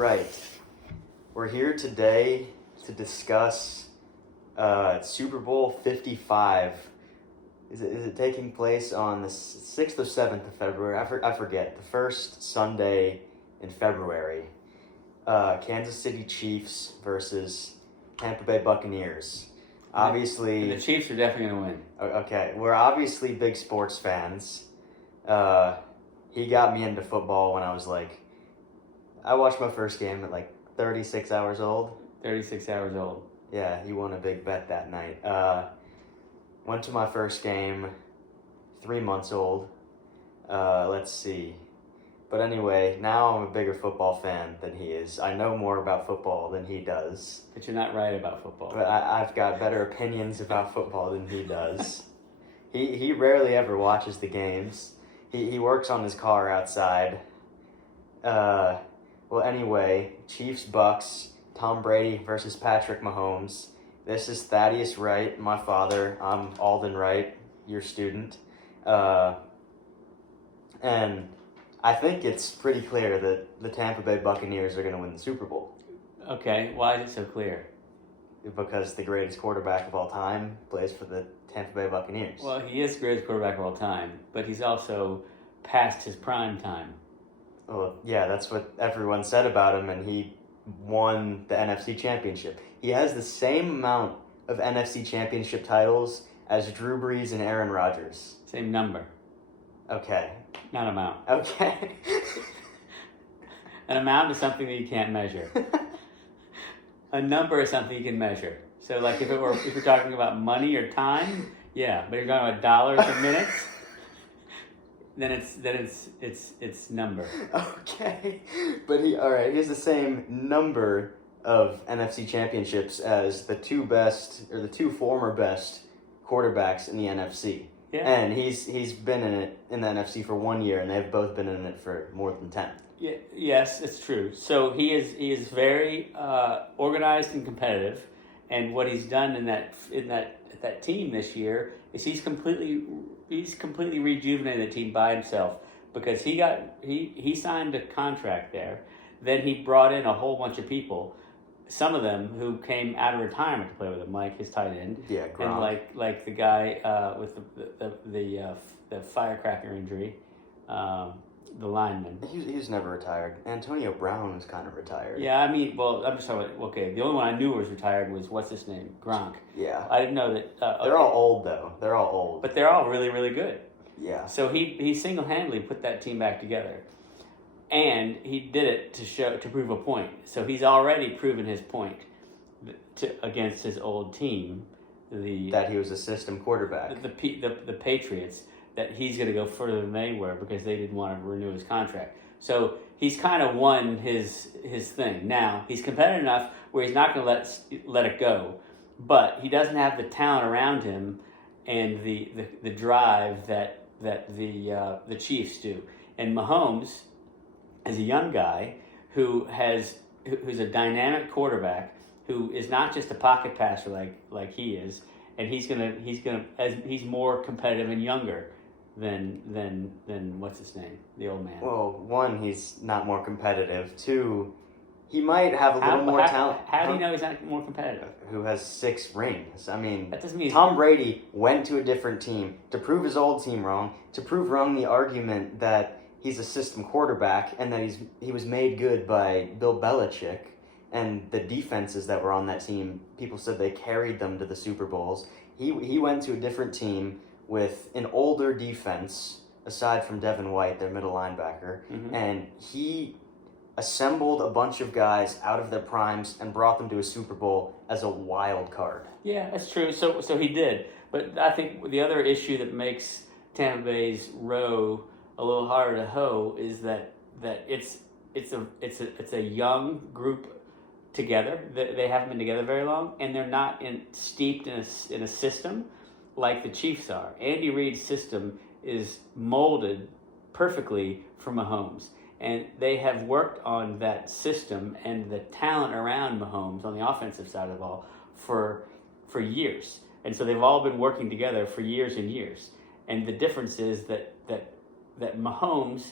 right. We're here today to discuss Super Bowl 55. Is it taking place on the 6th or 7th of February? I forget. The first Sunday in February. Kansas City Chiefs versus Tampa Bay Buccaneers. Obviously... And the Chiefs are definitely going to win. Okay, we're obviously big sports fans. He got me into football when I was I watched my first game at 36 hours old. 36 hours old. Yeah, he won a big bet that night. Went to my first game, 3 months old. Let's see. But anyway, now I'm a bigger football fan than he is. I know more about football than he does. But you're not right about football. But I've got better opinions about football than he does. He rarely ever watches the games. He works on his car outside. Well, anyway, Chiefs, Bucks, Tom Brady versus Patrick Mahomes. This is Thaddeus Wright, my father. I'm Alden Wright, your student. And I think it's pretty clear that the Tampa Bay Buccaneers are going to win the Super Bowl. Okay, why is it so clear? Because the greatest quarterback of all time plays for the Tampa Bay Buccaneers. Well, he is the greatest quarterback of all time, but he's also past his prime time. Well, yeah, that's what everyone said about him, and he won the NFC Championship. He has the same amount of NFC Championship titles as Drew Brees and Aaron Rodgers. Same number. Okay. Not amount. Okay. An amount is something that you can't measure. A number is something you can measure. So, if you're talking about money or time, yeah. But if you're talking about dollars or minutes, then it's number. Okay, but he has the same number of NFC championships as the two former best quarterbacks in the NFC. Yeah. And he's been in the NFC for 1 year, and they've both been in it for more than 10. Yeah, yes, it's true. So he is very organized and competitive, and what he's done in that team this year is he's completely rejuvenated the team by himself, because he signed a contract there. Then he brought in a whole bunch of people, some of them who came out of retirement to play with him, like his tight end, yeah, Gronk. And like the guy with the firecracker injury. The lineman. He's never retired. Antonio Brown was kind of retired. Yeah, I'm just talking about, okay, the only one I knew was retired was, what's his name? Gronk. Yeah. I didn't know that. They're all old, though. They're all old. But they're all really, really good. Yeah. So he single-handedly put that team back together. And he did it to prove a point. So he's already proven his point against his old team. That he was a system quarterback. The Patriots. That he's going to go further than they were because they didn't want to renew his contract. So he's kind of won his thing. Now, he's competitive enough where he's not going to let it go, but he doesn't have the talent around him and the drive that the Chiefs do. And Mahomes is a young guy who's a dynamic quarterback who is not just a pocket passer like he is, and he's more competitive and younger than what's his name, the old man. Well, one, he's not more competitive. Two, he might have a little more talent. How do you know he's not more competitive? Who has 6 rings? I mean, that doesn't mean Tom Brady went to a different team to prove his old team wrong, to prove wrong the argument that he's a system quarterback and that he was made good by Bill Belichick, and the defenses that were on that team, people said they carried them to the Super Bowls. He went to a different team with an older defense, aside from Devin White, their middle linebacker, and he assembled a bunch of guys out of their primes and brought them to a Super Bowl as a wild card. Yeah, that's true. So he did. But I think the other issue that makes Tampa Bay's row a little harder to hoe is that it's a young group together. They haven't been together very long, and they're not steeped in a system like the Chiefs are. Andy Reid's system is molded perfectly for Mahomes, and they have worked on that system and the talent around Mahomes on the offensive side of the ball for years. And so they've all been working together for years and years. And the difference is that Mahomes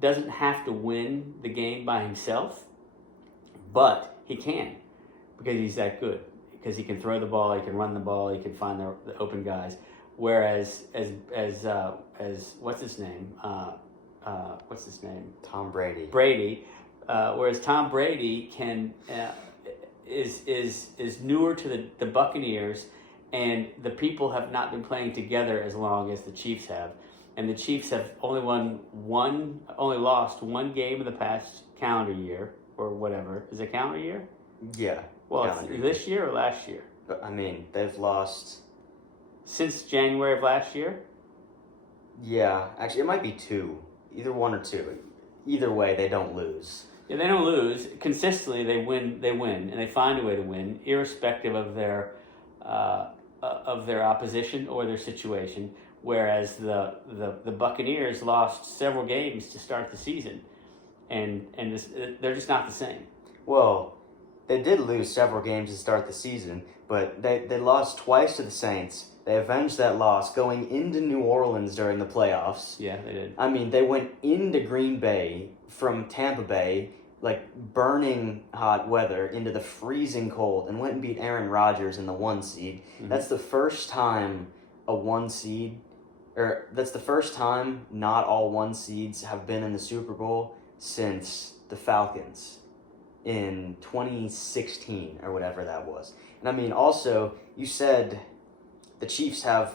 doesn't have to win the game by himself. but he can because he's that good. Because he can throw the ball, he can run the ball, he can find the open guys. Whereas as what's his name? Tom Brady. Brady. Whereas Tom Brady can is newer to the Buccaneers, and the people have not been playing together as long as the Chiefs have. And the Chiefs have only lost one game in the past calendar year or whatever. Is it calendar year? Yeah. Well, it's this year or last year? I mean, they've lost since January of last year. Yeah, actually, it might be 2, either 1 or 2. Either way, they don't lose. Yeah, they don't lose consistently. They win, and they find a way to win, irrespective of their opposition or their situation. Whereas the Buccaneers lost several games to start the season, and they're just not the same. Well, they did lose several games to start the season, but they lost twice to the Saints. They avenged that loss going into New Orleans during the playoffs. Yeah, they did. I mean, they went into Green Bay from Tampa Bay, like burning hot weather, into the freezing cold, and went and beat Aaron Rodgers in the 1 seed. Mm-hmm. That's the first time that's the first time not all 1 seeds have been in the Super Bowl since the Falcons in 2016 or whatever that was. And I mean, also, you said the Chiefs have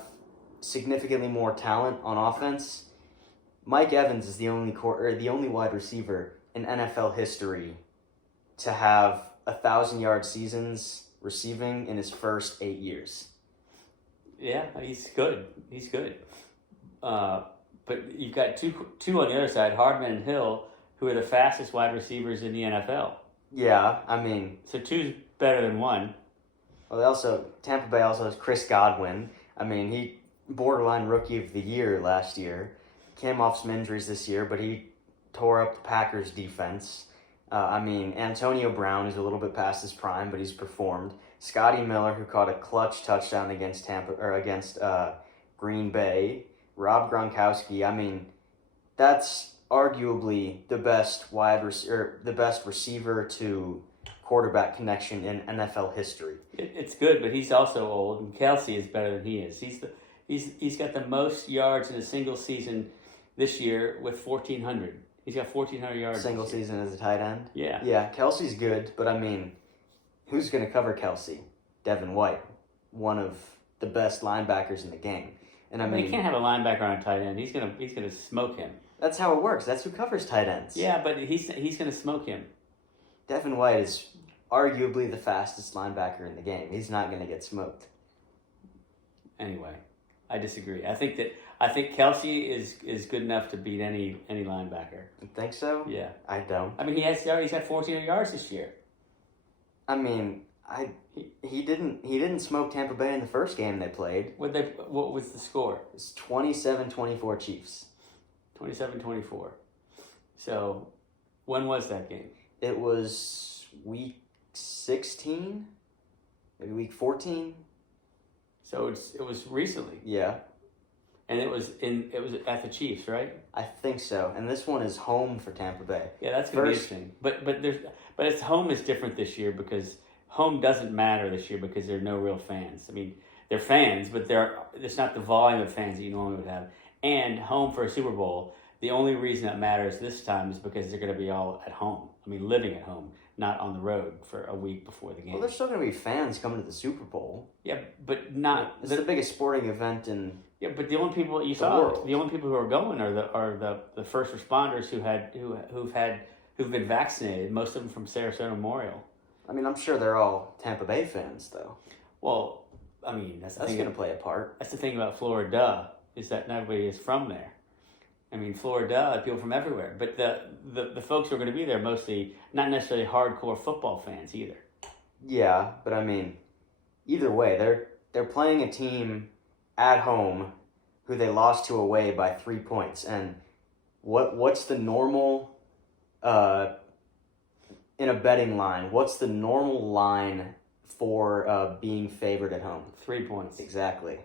significantly more talent on offense. Mike Evans is the only wide receiver in NFL history to have 1,000-yard seasons receiving in his first 8 years. Yeah, he's good. He's good. But you've got two on the other side, Hardman and Hill, who are the fastest wide receivers in the NFL. Yeah, I mean... So 2's better than 1. Well, Tampa Bay also has Chris Godwin. I mean, he borderline Rookie of the Year last year. Came off some injuries this year, but he tore up the Packers' defense. Antonio Brown is a little bit past his prime, but he's performed. Scotty Miller, who caught a clutch touchdown against Green Bay. Rob Gronkowski. I mean, that's arguably the best receiver to quarterback connection in NFL history. It's good, but he's also old, and Kelsey is better than he is. He's got the most yards in a single season this year with 1,400. He's got 1,400 yards. Single season as a tight end? Yeah. Yeah, Kelsey's good, but I mean, who's going to cover Kelsey? Devin White, one of the best linebackers in the game. And I mean, you can't have a linebacker on a tight end. He's gonna smoke him. That's how it works. That's who covers tight ends. Yeah, but he's gonna smoke him. Devin White is arguably the fastest linebacker in the game. He's not going to get smoked. Anyway, I disagree. I think Kelsey is good enough to beat any linebacker. You think so? Yeah. I don't. I mean, he's got 1,400 yards this year. I mean, he didn't smoke Tampa Bay in the first game they played. What was the score? It's 27-24 Chiefs. 27-24. So, when was that game? It was week 16, maybe week 14. So it was recently. Yeah. And it was at the Chiefs, right? I think so. And this one is home for Tampa Bay. Yeah, that's gonna be interesting. But it's home is different this year because home doesn't matter this year because there are no real fans. I mean, they're fans, but there's not the volume of fans that you normally would have. And home for a Super Bowl, the only reason that matters this time is because they're going to be all at home. I mean, living at home, not on the road for a week before the game. Well, there's still going to be fans coming to the Super Bowl. Yeah, but not. It's the biggest sporting event in. Yeah, but the only people you saw, the only people who are going are the first responders who've been vaccinated. Most of them from Sarasota Memorial. I mean, I'm sure they're all Tampa Bay fans, though. Well, I mean, that's going to play a part. That's the thing about Florida is that nobody is from there. I mean, Florida, people from everywhere. But the folks who are going to be there mostly not necessarily hardcore football fans either. Yeah, but I mean, either way, they're playing a team at home who they lost to away by 3 points. And what's the normal in a betting line? What's the normal line for being favored at home? 3 points. Exactly.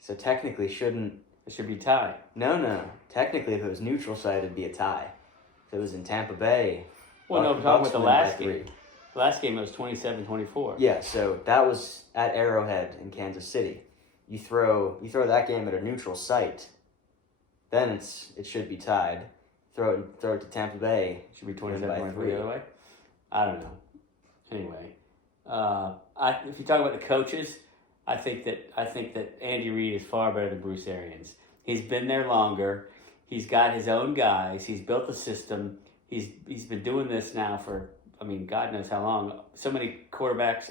So technically it should be tie. No. Technically, if it was neutral site, it'd be a tie. If it was in Tampa Bay. Well, no, I'm The talking Bucks about the win by last 3. game. The last game it was 27-24. Yeah, so that was at Arrowhead in Kansas City. You throw that game at a neutral site, then it should be tied. Throw it to Tampa Bay. It should be win by 27-23 3. the other way. I don't know. Anyway, if you talk about the coaches, I think that Andy Reid is far better than Bruce Arians. He's been there longer. He's got his own guys. He's built the system. He's been doing this now for, I mean, God knows how long. So many coaches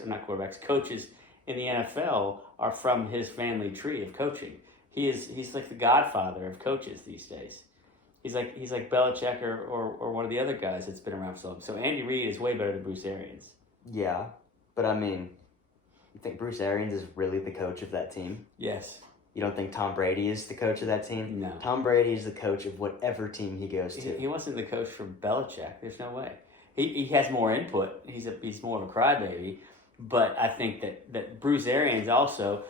in the NFL are from his family tree of coaching. He's like the godfather of coaches these days. He's like Belichick or one of the other guys that's been around for so long. So Andy Reid is way better than Bruce Arians. Yeah, but I mean, you think Bruce Arians is really the coach of that team? Yes. You don't think Tom Brady is the coach of that team? No. Tom Brady is the coach of whatever team he goes to. He wasn't the coach for Belichick. There's no way. He has more input. He's more of a crybaby. But I think that Bruce Arians also,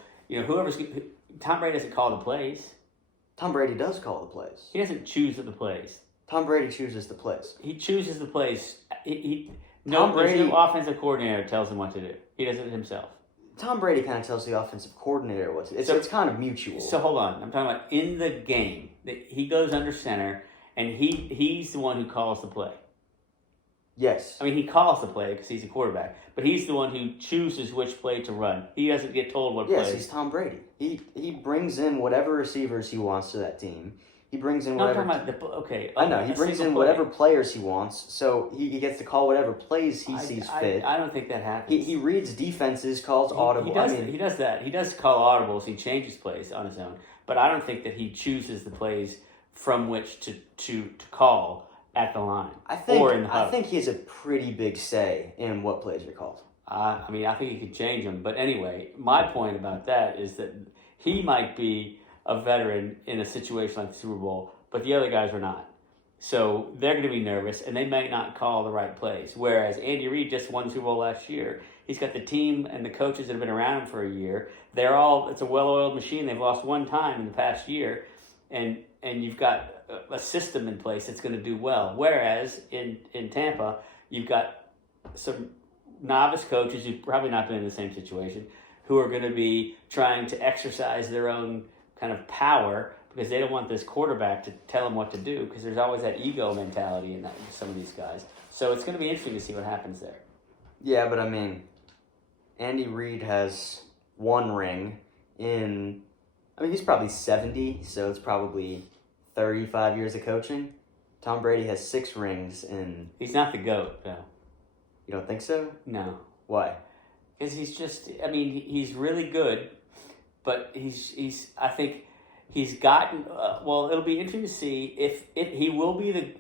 Tom Brady doesn't call the plays. Tom Brady does call the plays. He doesn't choose the plays. Tom Brady chooses the plays. He chooses the plays. There's Brady- no offensive coordinator tells him what to do. He does it himself. Tom Brady kind of tells the offensive coordinator what to do. It's kind of mutual. So hold on. I'm talking about in the game. He goes under center, and he's the one who calls the play. Yes. I mean, he calls the play because he's a quarterback, but he's the one who chooses which play to run. He doesn't get told what Yes, play. he's Tom Brady. He brings in whatever receivers he wants to that team. He brings in whatever. I'm talking about okay. I know he brings in whatever players he wants, so he gets to call whatever plays he sees fit. I don't think that happens. He reads defenses, calls audible. He does that. He does call audibles. He changes plays on his own, but I don't think that he chooses the plays from which to call at the line or in the huddle. I think he has a pretty big say in what plays are called. I mean, I think he could change them. But anyway, my point about that is that he might be a veteran in a situation like the Super Bowl, but the other guys are not. So they're going to be nervous, and they might not call the right plays. Whereas Andy Reid just won the Super Bowl last year. He's got the team and the coaches that have been around him for a year. It's a well-oiled machine. They've lost one time in the past year, and you've got a system in place that's going to do well. Whereas in Tampa, you've got some novice coaches who've probably not been in the same situation, who are going to be trying to exercise their own kind of power because they don't want this quarterback to tell them what to do because there's always that ego mentality in some of these guys. So it's going to be interesting to see what happens there. Yeah, but I mean, Andy Reid has one ring he's probably 70, so it's probably 35 years of coaching. Tom Brady has 6 rings in... He's not the GOAT, though. You don't think so? No. Why? Because he's really good, but I think he's gotten, it'll be interesting to see if he will be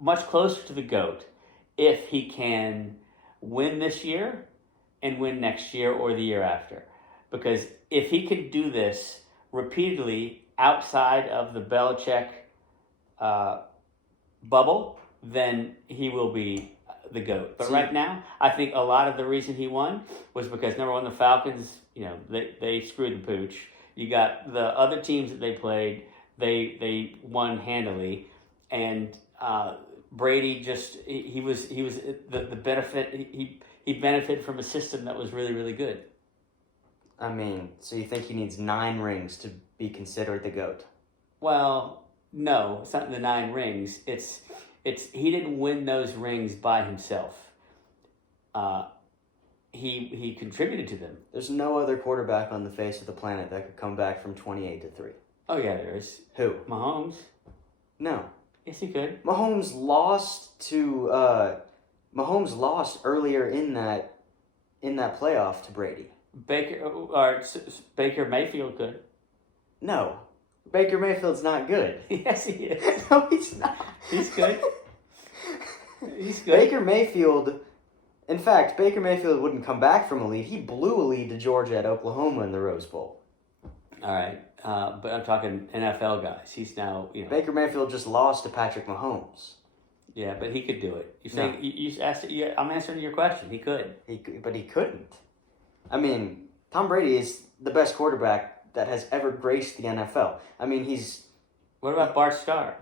much closer to the GOAT if he can win this year and win next year or the year after. Because if he can do this repeatedly outside of the Belichick bubble, then he will be the GOAT. But right now, I think a lot of the reason he won was because, number one, the Falcons, they screwed the pooch. You got the other teams that they played, they won handily, and Brady he was the benefit. He benefited from a system that was really, really good. I mean, so you think he needs 9 rings to be considered the GOAT? Well, no, it's not the 9 rings. It's he didn't win those rings by himself. He contributed to them. There's no other quarterback on the face of the planet that could come back from 28-3. Oh yeah, there is. Who? Mahomes. No. Yes, he could. Mahomes lost earlier in that playoff to Brady. Baker Mayfield could. No. Baker Mayfield's not good. Yes, he is. No, he's not. He's good. He's good. Baker Mayfield wouldn't come back from a lead. He blew a lead to Georgia at Oklahoma in the Rose Bowl. All right. But I'm talking NFL guys. He's now, Baker Mayfield just lost to Patrick Mahomes. Yeah, but he could do it. No. You asked. I'm answering your question. He could. But he couldn't. I mean, Tom Brady is the best quarterback that has ever graced the NFL. I mean, What about Bart Starr?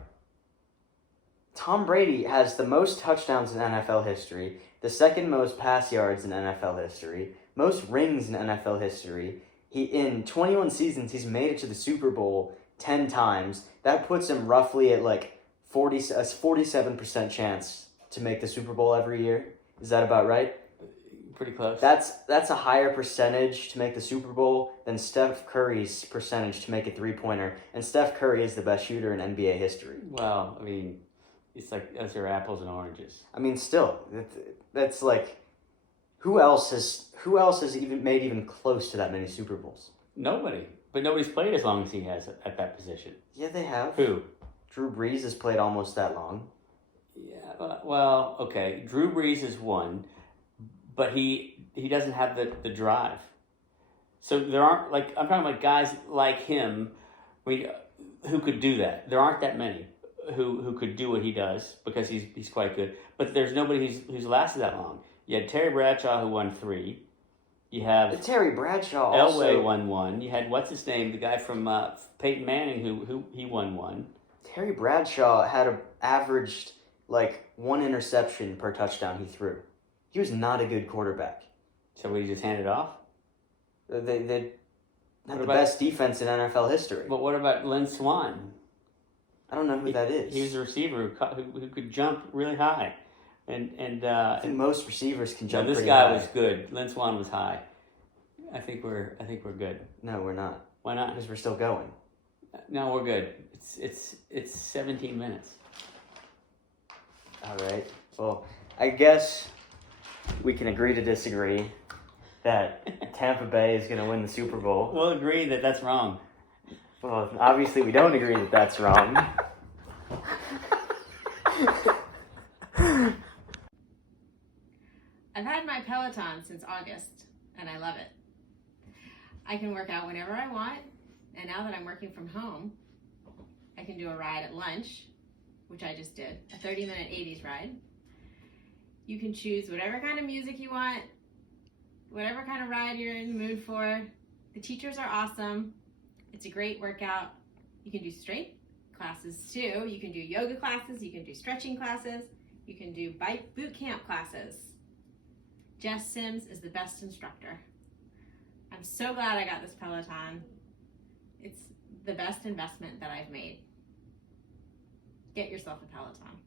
Tom Brady has the most touchdowns in NFL history, the second most pass yards in NFL history, most rings in NFL history. In 21 seasons, he's made it to the Super Bowl 10 times. That puts him roughly at like a 47% chance to make the Super Bowl every year. Is that about right? Pretty close. That's a higher percentage to make the Super Bowl than Steph Curry's percentage to make a three-pointer. And Steph Curry is the best shooter in NBA history. Well, I mean, it's like those are apples and oranges. I mean, still, that's like, who else has even made even close to that many Super Bowls? Nobody. But nobody's played as long as he has at that position. Yeah, they have. Who? Drew Brees has played almost that long. Yeah, well, okay. Drew Brees is one, but he doesn't have the drive. So there aren't, like, I'm talking about guys like him who could do that. There aren't that many who could do what he does because he's quite good. But there's nobody who's lasted that long. You had Terry Bradshaw who won 3. You have But Terry Bradshaw Elway also won 1. You had what's his name, the guy from Peyton Manning who he won 1. Terry Bradshaw averaged like 1 interception per touchdown he threw. He was not a good quarterback. So he just handed off? They had the best defense in NFL history. But what about Lynn Swann? I don't know who that is. He was a receiver who could jump really high. I think most receivers can jump. This guy was good. Lynn Swann was high. I think we're good. No, we're not. Why not? Because we're still going. No, we're good. It's 17 minutes. All right. Well, I guess we can agree to disagree that Tampa Bay is going to win the Super Bowl. We'll agree that that's wrong. Well, obviously we don't agree that that's wrong. I've had my Peloton since August, and I love it. I can work out whenever I want, and now that I'm working from home, I can do a ride at lunch, which I just did, a 30-minute 80s ride. You can choose whatever kind of music you want, whatever kind of ride you're in the mood for. The teachers are awesome. It's a great workout. You can do strength classes too. You can do yoga classes. You can do stretching classes. You can do bike boot camp classes. Jess Sims is the best instructor. I'm so glad I got this Peloton. It's the best investment that I've made. Get yourself a Peloton.